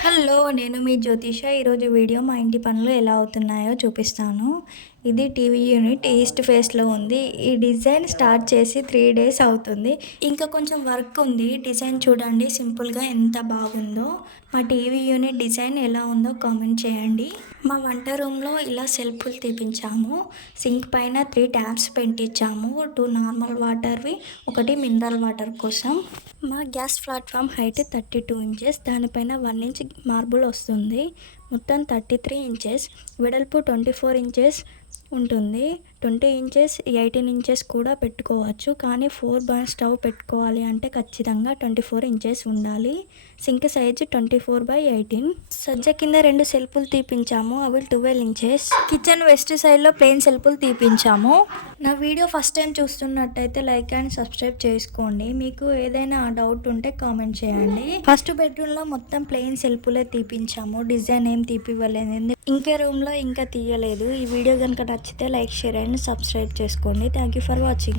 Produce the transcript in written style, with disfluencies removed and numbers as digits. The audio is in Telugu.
హలో! నేను మీ జ్యోతిష. ఈరోజు వీడియో మా ఇంటి పనులు ఎలా అవుతున్నాయో చూపిస్తాను. ఇది టీవీ యూనిట్ ఈస్ట్ ఫేస్‌లో ఉంది. ఈ డిజైన్ స్టార్ట్ చేసి 3 డేస్ అవుతుంది. ఇంకా కొంచెం వర్క్ ఉంది. డిజైన్ చూడండి సింపుల్‌గా ఎంత బాగుందో. మా టీవీ యూనిట్ డిజైన్ ఎలా ఉందో కామెంట్ చేయండి. మా వంట రూమ్‌లో ఇలా సెల్ఫ్‌లు తీపించాము. సింక్ పైన 3 ట్యాప్స్ పెట్టించాము. 2 నార్మల్ వాటర్‌వి, ఒకటి మినరల్ వాటర్ కోసం. మా గ్యాస్ ప్లాట్‌ఫామ్ హైట్ 32 ఇంచెస్. దానిపైన 1 ఇంచ్ మార్బుల్ వస్తుంది. మొత్తం 33 ఇంచెస్. వెడల్పు 24 ఇంచెస్ ఉంటుంది. 20 ఇంచెస్, 18 ఇంచెస్ కూడా పెట్టుకోవచ్చు. కానీ 4 బర్న్ స్టవ్ పెట్టుకోవాలి అంటే ఖచ్చితంగా 24 ఇంచెస్ ఉండాలి. Sink size 24/18. సజ్జ కింద 2 సెల్ఫ్లు తీపించాము. అవి 12 ఇంచెస్. కిచెన్ వెస్ట్ సైడ్లో ప్లెయిన్ సెల్ఫ్లు తీపించాము. నా వీడియో ఫస్ట్ టైం చూస్తున్నట్టయితే లైక్ అండ్ సబ్స్క్రైబ్ చేసుకోండి. మీకు ఏదైనా డౌట్ ఉంటే కామెంట్ చేయండి. ఫస్ట్ బెడ్రూమ్లో మొత్తం ప్లెయిన్ సెల్ఫ్లే తీపించాము. డిజైన్ ఏం తీపివ్వలేదు. ఇంకే రూమ్లో ఇంకా తీయలేదు. ఈ వీడియో కనుక నచ్చితే లైక్, షేర్ అండ్ సబ్స్క్రైబ్ చేసుకోండి. Thank you for watching.